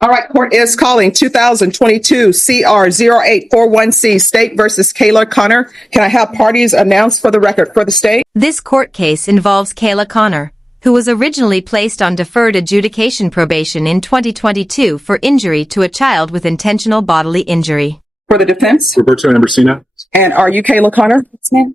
All right, court is calling 2022 CR 0841C State versus Kayla Connor. Can I have parties announced for the record for the state? This court case involves Kayla Connor, who was originally placed on deferred adjudication probation in 2022 for injury to a child with intentional bodily injury. For the defense? Roberto and Ambrosina. And are you Kayla Connor? Yes, ma'am.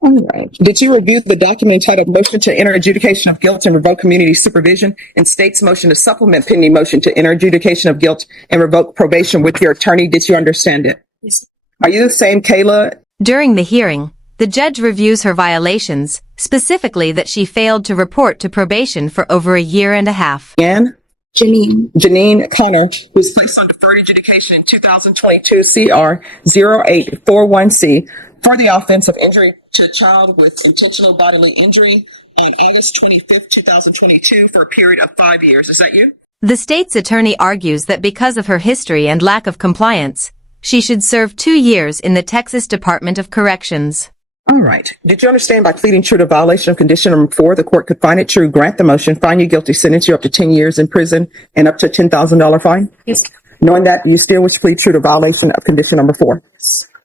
All right. Did you review the document entitled Motion to Enter Adjudication of Guilt and Revoke Community Supervision and State's motion to supplement pending motion to enter adjudication of guilt and revoke probation with your attorney? Did you understand it? Yes. Are you the same Kayla? During the hearing, the judge reviews her violations, specifically that she failed to report to probation for over a year and a half. Ann? Janine Connor, who was placed on deferred adjudication in 2022 CR 0841C for the offense of injury to a child with intentional bodily injury on August 25th, 2022 for a period of 5 years. Is that you? The state's attorney argues that because of her history and lack of compliance, she should serve 2 years in the Texas Department of Corrections. All right. Did you understand by pleading true to violation of condition number 4, the court could find it true, grant the motion, find you guilty, sentence you up to 10 years in prison and up to a $10,000 fine? Yes. Knowing that, you still wish to plead true to violation of condition number 4.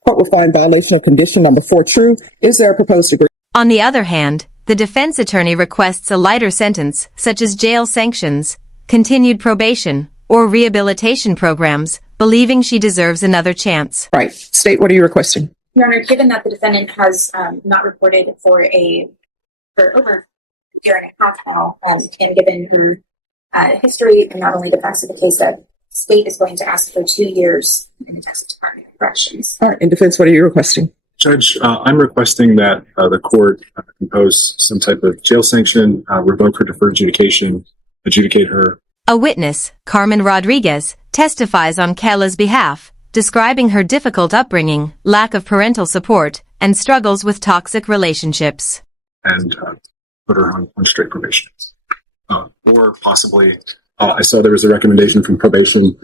Court will find violation of condition number 4 true. Is there a proposed agreement? On the other hand, the defense attorney requests a lighter sentence, such as jail sanctions, continued probation, or rehabilitation programs, believing she deserves another chance. Right. State, what are you requesting? Your Honor, given that the defendant has not reported for over a year and a half now, and given her history and not only the facts of the case, that state is going to ask for 2 years in the Texas Department of Corrections. All right. In defense, what are you requesting? Judge, I'm requesting that the court impose some type of jail sanction, revoke her deferred adjudication, adjudicate her. A witness, Carmen Rodriguez, testifies on Kayla's behalf, describing her difficult upbringing, lack of parental support, and struggles with toxic relationships. And put her on straight probation. Or possibly, I saw there was a recommendation from probation,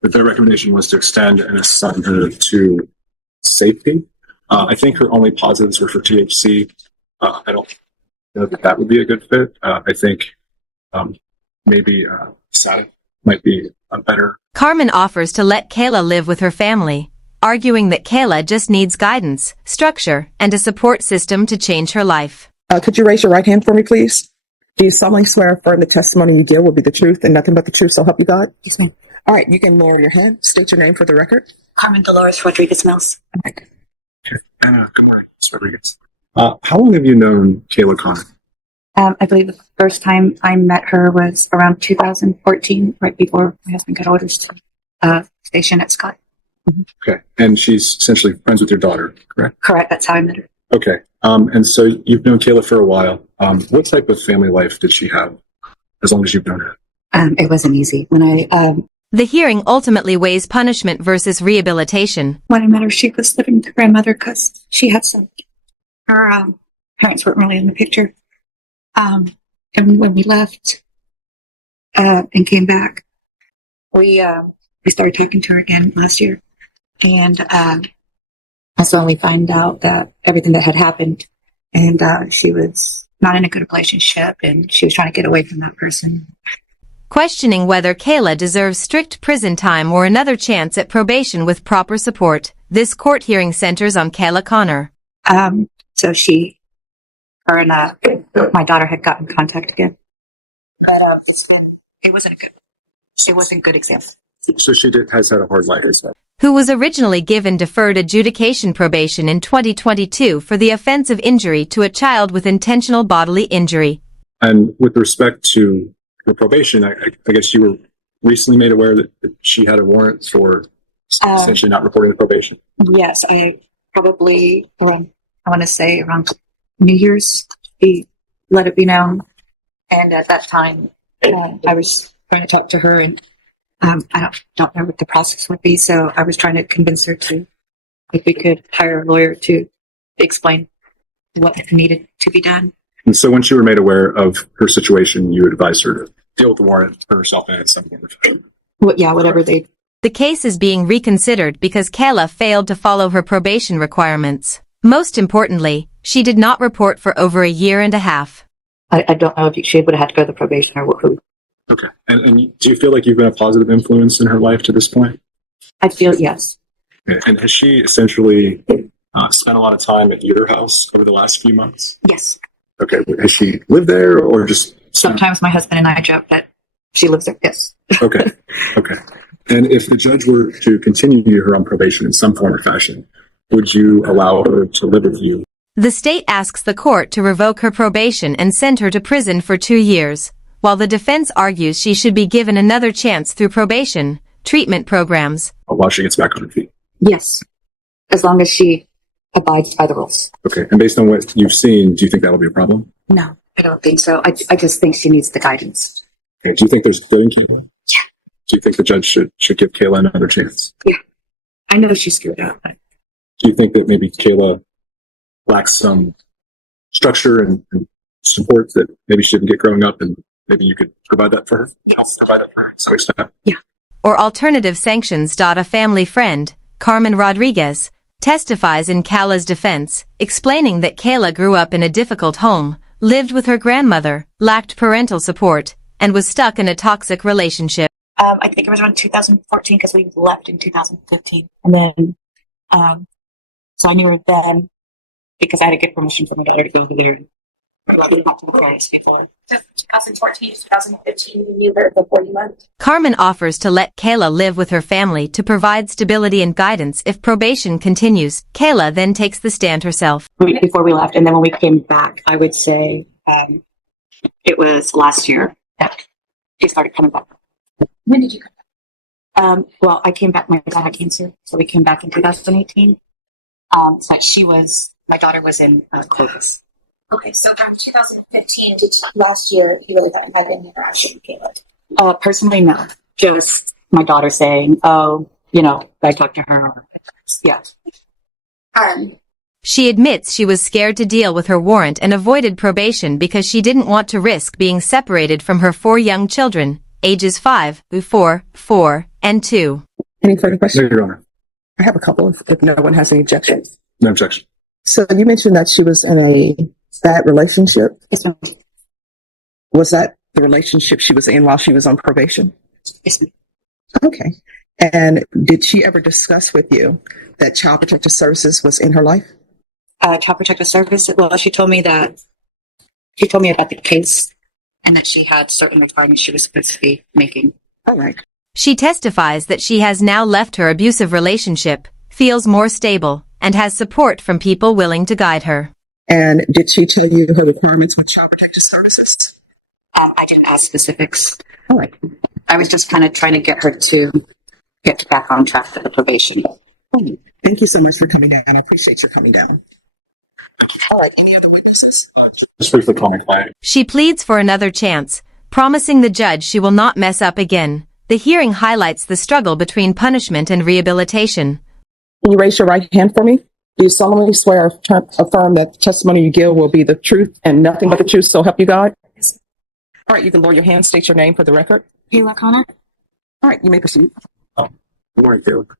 but their recommendation was to extend and assign her to safety. I think her only positives were for THC. I don't know that that would be a good fit. I think maybe SAD might be a better. Carmen offers to let Kayla live with her family, arguing that Kayla just needs guidance, structure, and a support system to change her life. Could you raise your right hand for me, please? Do you solemnly swear or affirm the testimony you give will be the truth and nothing but the truth, so help you God? Yes, ma'am. All right, you can lower your head. State your name for the record. Carmen Dolores Rodriguez Mills. Okay. Anna, good morning, Ms. Rodriguez. How long have you known Kayla Connor? I believe the first time I met her was around 2014, right before my husband got orders to station at Scott. Okay, and she's essentially friends with your daughter, correct? Correct, that's how I met her. Okay, and so you've known Kayla for a while. What type of family life did she have as long as you've known her? It wasn't easy. The hearing ultimately weighs punishment versus rehabilitation. When I met her, she was living with her grandmother because she had some. Her parents weren't really in the picture. And when we left and came back, we started talking to her again last year, and that's when we find out that everything that had happened, and she was not in a good relationship, and she was trying to get away from that person. Questioning whether Kayla deserves strict prison time or another chance at probation with proper support, this court hearing centers on Kayla Connor. So her and my daughter had gotten in contact again, but it wasn't a good example. So she has had a hard life as well. Who was originally given deferred adjudication probation in 2022 for the offense of injury to a child with intentional bodily injury. And with respect to her probation, I guess you were recently made aware that she had a warrant for essentially not reporting the probation. Yes, I probably around New Year's, he let it be known. And at that time, I was trying to talk to her, and I don't know what the process would be. So I was trying to convince her if we could hire a lawyer to explain what needed to be done. And so once you were made aware of her situation, you advised her to deal with the warrant for herself and some point. Whatever they. The case is being reconsidered because Kayla failed to follow her probation requirements. Most importantly, she did not report for over a year and a half. I don't know if she would have had to go to the probation or who. Okay. And do you feel like you've been a positive influence in her life to this point? I feel yes. And has she essentially spent a lot of time at your house over the last few months? Yes. Okay. Has she lived there or just? Sometimes my husband and I joke that she lives there. Yes. Okay. Okay. And if the judge were to continue her on probation in some form or fashion, would you allow her to live with you? The state asks the court to revoke her probation and send her to prison for 2 years, while the defense argues she should be given another chance through probation, treatment programs. While she gets back on her feet. Yes. As long as she abides by the rules. Okay. And based on what you've seen, do you think that'll be a problem? No, I don't think so. I just think she needs the guidance. Okay. Do you think there's good in Kayla? Yeah. Do you think the judge should give Kayla another chance? Yeah. I know she's screwed up. But Do you think that maybe Kayla lacks some structure and support that maybe she didn't get growing up, and maybe you could provide that for her? Yes. Provide that for her to some extent. Yeah. Or alternative sanctions. A family friend, Carmen Rodriguez, testifies in Kayla's defense, explaining that Kayla grew up in a difficult home, lived with her grandmother, lacked parental support, and was stuck in a toxic relationship. I think it was around 2014 because we left in 2015. And then, so I knew her then because I had to get permission from my daughter to go over there. My mother talked to the parents before. 2014 to 2015, you knew her before you left. Carmen offers to let Kayla live with her family to provide stability and guidance if probation continues. Kayla then takes the stand herself. Before we left, and then when we came back, I would say it was last year that she started coming back. When did you come back? Well, I came back, my dad had cancer, so we came back in 2018. So my daughter was in Clovis. Okay, so from 2015 to last year, you really haven't had any interaction with Caleb. Personally, no. Just my daughter saying, oh, I talked to her. Yeah. She admits she was scared to deal with her warrant and avoided probation because she didn't want to risk being separated from her 4 young children, ages 5, 4, and 2. Any further No, questions? Your Honor. I have a couple if no one has any objections. No objection. So you mentioned that she was in a bad relationship. Yes, ma'am. Was that the relationship she was in while she was on probation? Yes, ma'am. Okay. And did she ever discuss with you that Child Protective Services was in her life? Child Protective Service. Well, she told me about the case and that she had certain requirements she was supposed to be making. All right. She testifies that she has now left her abusive relationship, feels more stable, and has support from people willing to guide her. And did she tell you her requirements with Child Protective Services? I didn't ask specifics. All right. I was just kind of trying to get her to get back on track for the probation. Thank you so much for coming down. I appreciate your coming down. All right. Any other witnesses? Just briefly call my client. She pleads for another chance, promising the judge she will not mess up again. The hearing highlights the struggle between punishment and rehabilitation. Can you raise your right hand for me? Do you solemnly swear or affirm that the testimony you give will be the truth and nothing but the truth, so help you God? All right, you can lower your hand, state your name for the record. Kayla Connor? All right, you may proceed. Good morning, Caleb.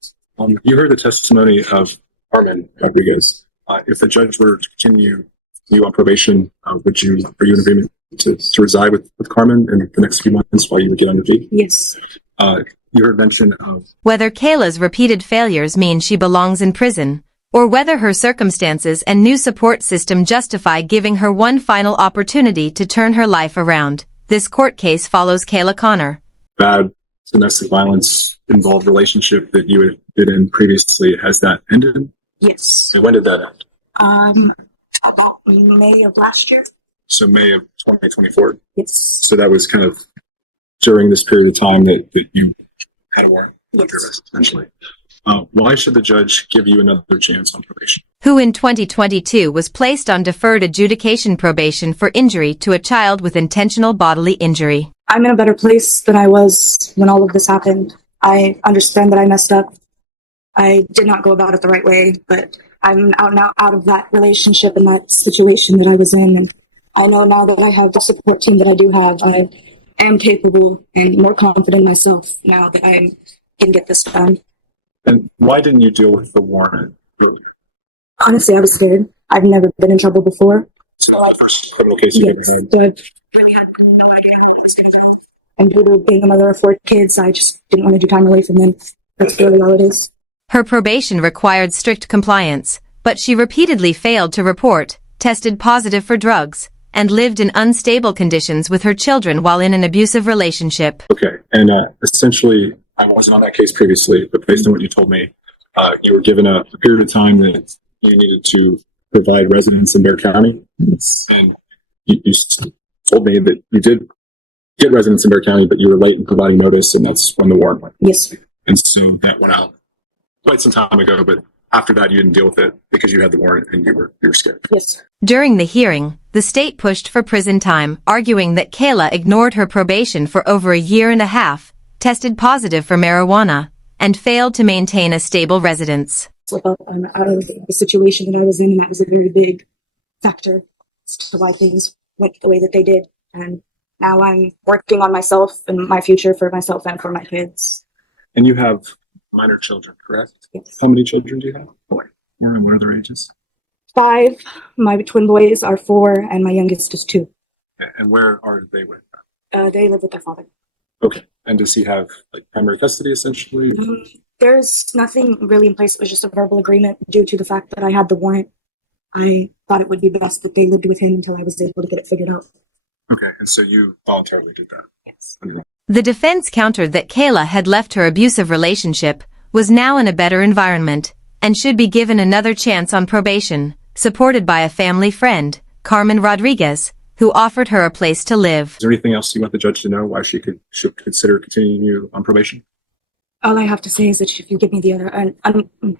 You heard the testimony of Carmen Rodriguez. If the judge were to continue you on probation, are you in agreement to reside with Carmen in the next few months while you would get on your feet? Yes. You heard mention of Whether Kayla's repeated failures mean she belongs in prison, or whether her circumstances and new support system justify giving her one final opportunity to turn her life around. This court case follows Kayla Connor. bad domestic violence involved relationship that you had been in previously. Has that ended? Yes. And when did that end? About May of last year. So May of 2024. Yes. So that was kind of during this period of time that you had a warrant of Yes. arrest, essentially. Why should the judge give you another chance on probation? Who in 2022 was placed on deferred adjudication probation for injury to a child with intentional bodily injury. I'm in a better place than I was when all of this happened. I understand that I messed up. I did not go about it the right way, but I'm out of that relationship and that situation that I was in. And I know now that I have the support team that I do have, I am capable and more confident in myself now that I can get this done. And why didn't you deal with the warrant? Honestly, I was scared. I've never been in trouble before. So the first criminal case you ever Yes, had. so I really had no idea how it was going to go. And due to being a mother of 4 kids, I just didn't want to do time away from them. That's really all it is. Her probation required strict compliance, but she repeatedly failed to report, tested positive for drugs, and lived in unstable conditions with her children while in an abusive relationship. Okay. And essentially, I wasn't on that case previously, but based on what you told me, you were given a period of time that you needed to provide residence in Bear County. And you told me that you did get residence in Bear County, but you were late in providing notice, and that's when the warrant went. Yes, sir. And so that went out quite some time ago, but after that, you didn't deal with it because you had the warrant and you were scared. Yes, sir. During the hearing, the state pushed for prison time, arguing that Kayla ignored her probation for over a year and a half, tested positive for marijuana, and failed to maintain a stable residence. Slip up out of the situation that I was in, and that was a very big factor as to why things went the way that they did. And now I'm working on myself and my future for myself and for my kids. And you have minor children, correct? Yes. How many children do you have? 4. And what are their ages? 5. My twin boys are 4, and my youngest is 2. And where are they with? They live with their father. Okay. And does he have like primary custody essentially? There's nothing really in place. It was just a verbal agreement due to the fact that I had the warrant. I thought it would be best that they lived with him until I was able to get it figured out. Okay. And so you voluntarily did that? Yes. The defense countered that Kayla had left her abusive relationship, was now in a better environment, and should be given another chance on probation, supported by a family friend, Carmen Rodriguez, who offered her a place to live. Is there anything else you want the judge to know why she should consider continuing you on probation? All I have to say is that if you give me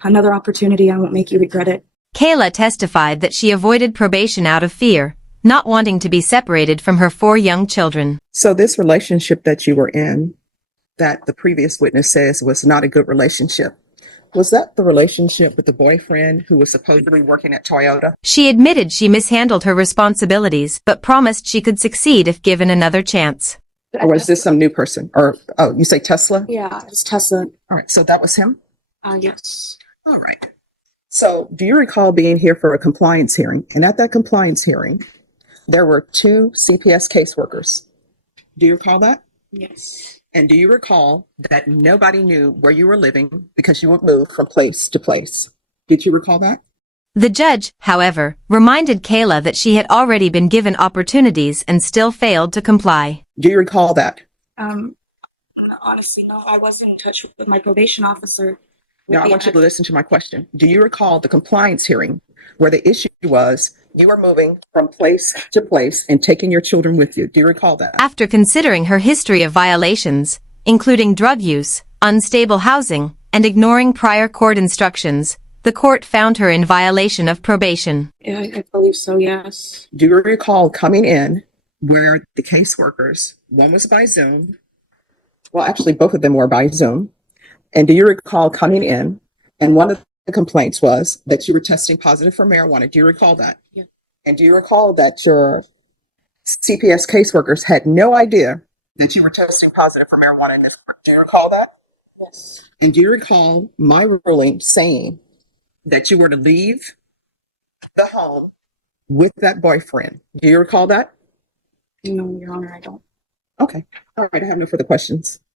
another opportunity, I won't make you regret it. Kayla testified that she avoided probation out of fear, not wanting to be separated from her 4 young children. So this relationship that you were in, that the previous witness says was not a good relationship, was that the relationship with the boyfriend who was supposedly working at Toyota? She admitted she mishandled her responsibilities, but promised she could succeed if given another chance. Or was this some new person? Or, oh, you say Tesla? Yeah, it's Tesla. All right. So that was him? Yes. All right. So do you recall being here for a compliance hearing? And at that compliance hearing, there were 2 CPS caseworkers. Do you recall that? Yes. And do you recall that nobody knew where you were living because you were moved from place to place? Did you recall that? The judge, however, reminded Kayla that she had already been given opportunities and still failed to comply. Do you recall that? Honestly, no, I was in touch with my probation officer. Now, I want you to listen to my question. Do you recall the compliance hearing where the issue was you were moving from place to place and taking your children with you? Do you recall that? After considering her history of violations, including drug use, unstable housing, and ignoring prior court instructions, the court found her in violation of probation. Yeah, I believe so, yes. Do you recall coming in where the caseworkers, one was by Zoom, well, actually, both of them were by Zoom, and do you recall coming in and one of the complaints was that you were testing positive for marijuana? Do you recall that? Yeah. And do you recall that your CPS caseworkers had no idea that you were testing positive for marijuana in this? Do you recall that? Yes. And do you recall my ruling saying that you were to leave the home with that boyfriend? Do you recall that? No, Your Honor, I don't. Okay. All right. I have no further questions.